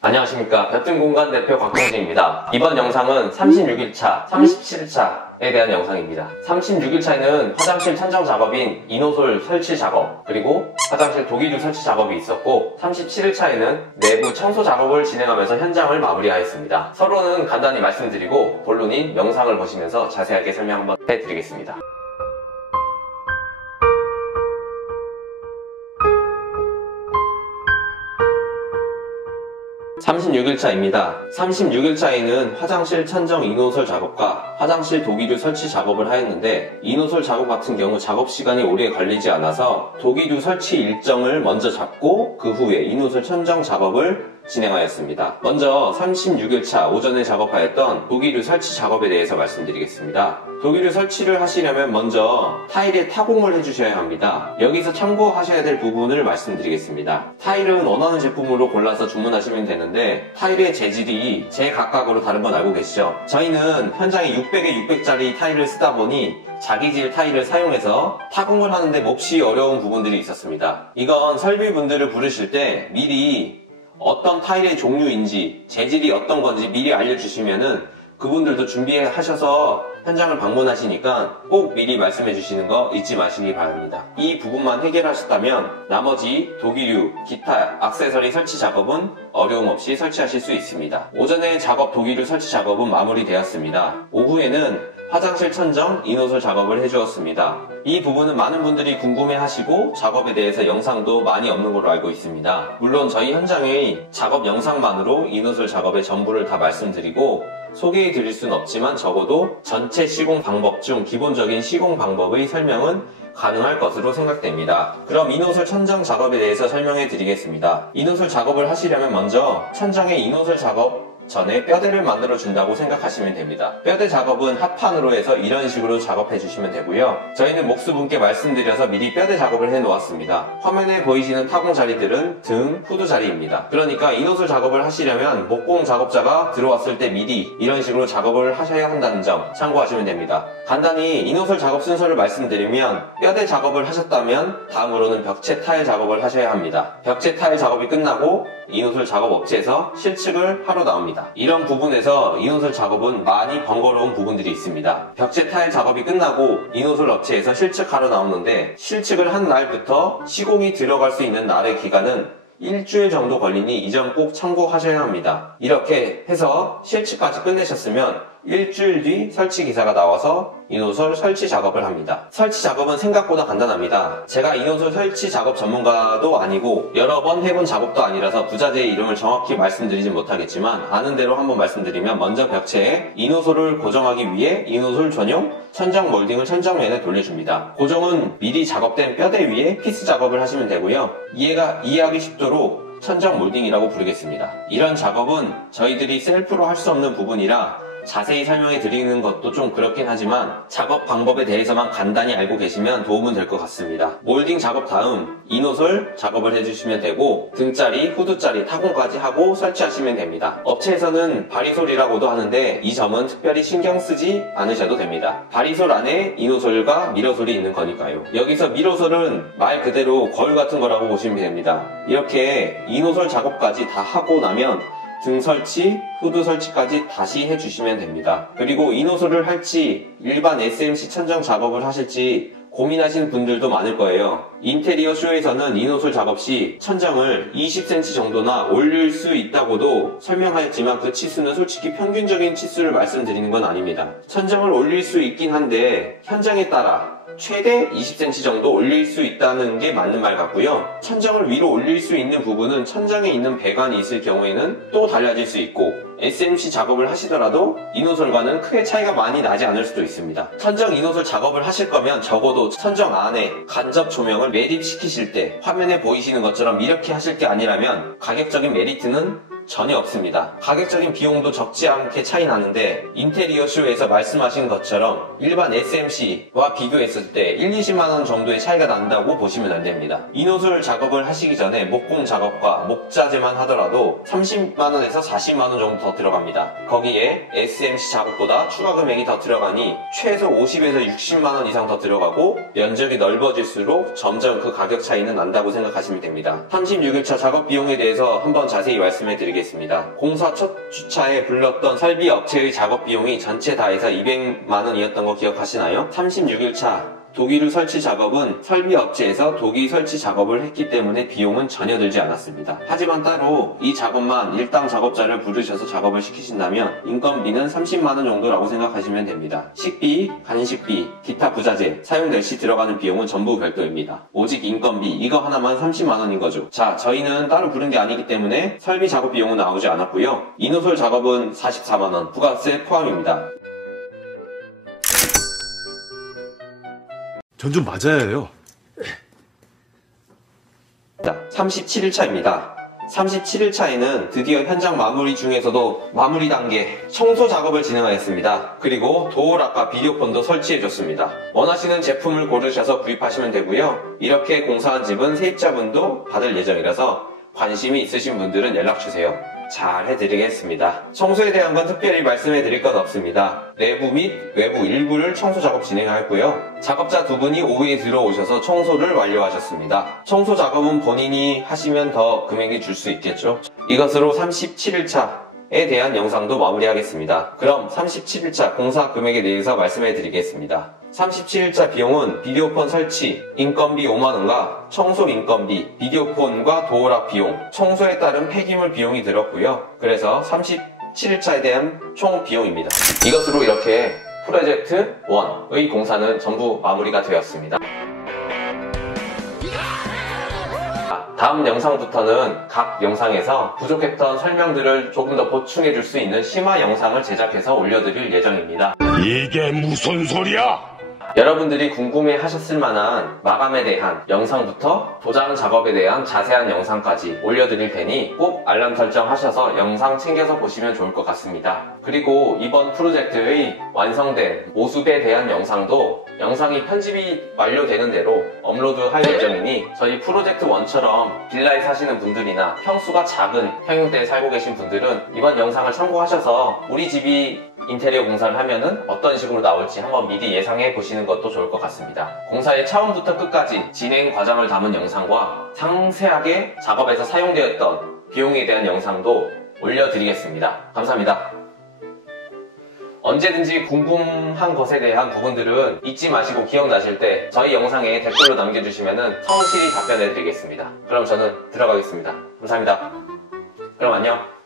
안녕하십니까. 볕든공간 대표 곽동진입니다. 이번 영상은 36일차, 37일차에 대한 영상입니다. 36일차에는 화장실 천정 작업인 이노솔 설치 작업, 그리고 화장실 도기류 설치 작업이 있었고, 37일차에는 내부 청소 작업을 진행하면서 현장을 마무리하였습니다. 서로는 간단히 말씀드리고 본론인 영상을 보시면서 자세하게 설명 한번 해드리겠습니다. 36일차입니다. 36일차에는 화장실 천정 이노솔 작업과 화장실 도기류 설치 작업을 하였는데, 이노솔 작업 같은 경우 작업 시간이 오래 걸리지 않아서 도기류 설치 일정을 먼저 잡고 그 후에 이노솔 천정 작업을 진행하였습니다. 먼저 36일차 오전에 작업하였던 도기류 설치 작업에 대해서 말씀드리겠습니다. 도기류 설치를 하시려면 먼저 타일에 타공을 해주셔야 합니다. 여기서 참고하셔야 될 부분을 말씀드리겠습니다. 타일은 원하는 제품으로 골라서 주문하시면 되는데, 타일의 재질이 제각각으로 다른 건 알고 계시죠? 저희는 현장에 600에 600짜리 타일을 쓰다 보니 자기질 타일을 사용해서 타공을 하는데 몹시 어려운 부분들이 있었습니다. 이건 설비분들을 부르실 때 미리 어떤 타일의 종류인지, 재질이 어떤 건지 미리 알려주시면은 그분들도 준비하셔서 현장을 방문하시니까 꼭 미리 말씀해 주시는 거 잊지 마시기 바랍니다. 이 부분만 해결하셨다면 나머지 도기류, 기타, 액세서리 설치 작업은 어려움 없이 설치하실 수 있습니다. 오전에 작업 도기류 설치 작업은 마무리되었습니다. 오후에는 화장실 천정 이노솔 작업을 해주었습니다. 이 부분은 많은 분들이 궁금해하시고 작업에 대해서 영상도 많이 없는 걸로 알고 있습니다. 물론 저희 현장의 작업 영상만으로 이노솔 작업의 전부를 다 말씀드리고 소개해 드릴 수는 없지만, 적어도 전체 시공 방법 중 기본적인 시공 방법의 설명은 가능할 것으로 생각됩니다. 그럼 이노솔 천정 작업에 대해서 설명해 드리겠습니다. 이노솔 작업을 하시려면 먼저 천정의 이노솔 작업 전에 뼈대를 만들어 준다고 생각하시면 됩니다. 뼈대 작업은 합판으로 해서 이런 식으로 작업해 주시면 되고요. 저희는 목수분께 말씀드려서 미리 뼈대 작업을 해 놓았습니다. 화면에 보이시는 타공 자리들은 등, 후드 자리입니다. 그러니까 이노솔 작업을 하시려면 목공 작업자가 들어왔을 때 미리 이런 식으로 작업을 하셔야 한다는 점 참고하시면 됩니다. 간단히 이노솔 작업 순서를 말씀드리면, 뼈대 작업을 하셨다면 다음으로는 벽체 타일 작업을 하셔야 합니다. 벽체 타일 작업이 끝나고 이노솔 작업 업체에서 실측을 하러 나옵니다. 이런 부분에서 이노솔 작업은 많이 번거로운 부분들이 있습니다. 벽체 타일 작업이 끝나고 이노솔 업체에서 실측하러 나오는데, 실측을 한 날부터 시공이 들어갈 수 있는 날의 기간은 일주일 정도 걸리니 이 점 꼭 참고하셔야 합니다. 이렇게 해서 실측까지 끝내셨으면 일주일 뒤 설치 기사가 나와서 이노솔 설치 작업을 합니다. 설치 작업은 생각보다 간단합니다. 제가 이노솔 설치 작업 전문가도 아니고 여러 번 해본 작업도 아니라서 부자재의 이름을 정확히 말씀드리진 못하겠지만, 아는 대로 한번 말씀드리면, 먼저 벽체에 이노솔을 고정하기 위해 이노솔 전용 천정 몰딩을 천정면에 돌려줍니다. 고정은 미리 작업된 뼈대 위에 피스 작업을 하시면 되고요. 이해하기 쉽도록 천정 몰딩이라고 부르겠습니다. 이런 작업은 저희들이 셀프로 할 수 없는 부분이라 자세히 설명해 드리는 것도 좀 그렇긴 하지만 작업 방법에 대해서만 간단히 알고 계시면 도움은 될 것 같습니다. 몰딩 작업 다음 이노솔 작업을 해주시면 되고, 등자리, 후드자리 타공까지 하고 설치하시면 됩니다. 업체에서는 바리솔이라고도 하는데 이 점은 특별히 신경 쓰지 않으셔도 됩니다. 바리솔 안에 이노솔과 미러솔이 있는 거니까요. 여기서 미러솔은 말 그대로 거울 같은 거라고 보시면 됩니다. 이렇게 이노솔 작업까지 다 하고 나면 등 설치, 후드 설치까지 다시 해주시면 됩니다. 그리고 이노솔을 할지 일반 SMC 천정 작업을 하실지 고민하시는 분들도 많을 거예요. 인테리어 쇼에서는 이노솔 작업 시 천정을 20cm 정도나 올릴 수 있다고도 설명하였지만, 그 치수는 솔직히 평균적인 치수를 말씀드리는 건 아닙니다. 천정을 올릴 수 있긴 한데 현장에 따라 최대 20cm 정도 올릴 수 있다는 게 맞는 말 같고요. 천정을 위로 올릴 수 있는 부분은 천장에 있는 배관이 있을 경우에는 또 달라질 수 있고, SMC 작업을 하시더라도 이노솔과는 크게 차이가 많이 나지 않을 수도 있습니다. 천정 이노솔 작업을 하실 거면 적어도 천정 안에 간접 조명을 매립시키실 때 화면에 보이시는 것처럼 이렇게 하실 게 아니라면 가격적인 메리트는 전혀 없습니다. 가격적인 비용도 적지 않게 차이 나는데 인테리어 쇼에서 말씀하신 것처럼 일반 SMC와 비교했을 때 1, 20만원 정도의 차이가 난다고 보시면 안됩니다. 이노솔 작업을 하시기 전에 목공 작업과 목자재만 하더라도 30만원에서 40만원 정도 더 들어갑니다. 거기에 SMC 작업보다 추가 금액이 더 들어가니 최소 50에서 60만원 이상 더 들어가고 면적이 넓어질수록 점점 그 가격 차이는 난다고 생각하시면 됩니다. 36일차 작업 비용에 대해서 한번 자세히 말씀해 드리겠습니다. 공사 첫 주차에 불렀던 설비 업체의 작업 비용이 전체 다 해서 200만원이었던 거 기억하시나요? 36일차 도기류 설치 작업은 설비 업체에서 도기 설치 작업을 했기 때문에 비용은 전혀 들지 않았습니다. 하지만 따로 이 작업만 일당 작업자를 부르셔서 작업을 시키신다면 인건비는 30만원 정도라고 생각하시면 됩니다. 식비, 간식비, 기타 부자재, 사용될 시 들어가는 비용은 전부 별도입니다. 오직 인건비 이거 하나만 30만원인 거죠. 자, 저희는 따로 부른 게 아니기 때문에 설비 작업 비용은 나오지 않았고요. 이노솔 작업은 44만원 부가세 포함입니다. 전 좀 맞아야 해요. 37일차입니다. 37일차에는 드디어 현장 마무리 중에서도 마무리 단계 청소 작업을 진행하였습니다. 그리고 도어락과 비료폰도 설치해줬습니다. 원하시는 제품을 고르셔서 구입하시면 되고요. 이렇게 공사한 집은 세입자분도 받을 예정이라서 관심이 있으신 분들은 연락주세요. 잘 해드리겠습니다. 청소에 대한 건 특별히 말씀해 드릴 건 없습니다. 내부 및 외부 일부를 청소 작업 진행하였고요. 작업자 두 분이 오후에 들어오셔서 청소를 완료하셨습니다. 청소 작업은 본인이 하시면 더 금액이 줄 수 있겠죠. 이것으로 37일차에 대한 영상도 마무리하겠습니다. 그럼 37일차 공사 금액에 대해서 말씀해 드리겠습니다. 37일차 비용은 비디오폰 설치, 인건비 5만원과 청소 인건비, 비디오폰과 도어락 비용, 청소에 따른 폐기물 비용이 들었고요. 그래서 37일차에 대한 총 비용입니다. 이것으로 이렇게 프로젝트 1의 공사는 전부 마무리가 되었습니다. 다음 영상부터는 각 영상에서 부족했던 설명들을 조금 더 보충해 줄 수 있는 심화 영상을 제작해서 올려드릴 예정입니다. 이게 무슨 소리야? 여러분들이 궁금해 하셨을 만한 마감에 대한 영상부터 도장 작업에 대한 자세한 영상까지 올려드릴 테니 꼭 알람 설정하셔서 영상 챙겨서 보시면 좋을 것 같습니다. 그리고 이번 프로젝트의 완성된 모습에 대한 영상도 영상이 편집이 완료되는 대로 업로드할 예정이니 저희 프로젝트 1처럼 빌라에 사시는 분들이나 평수가 작은 평형대에 살고 계신 분들은 이번 영상을 참고하셔서 우리 집이 인테리어 공사를 하면은 어떤 식으로 나올지 한번 미리 예상해 보시는 것도 좋을 것 같습니다. 공사의 처음부터 끝까지 진행 과정을 담은 영상과 상세하게 작업에서 사용되었던 비용에 대한 영상도 올려드리겠습니다. 감사합니다. 언제든지 궁금한 것에 대한 부분들은 잊지 마시고 기억나실 때 저희 영상에 댓글로 남겨주시면 성실히 답변해 드리겠습니다. 그럼 저는 들어가겠습니다. 감사합니다. 그럼 안녕.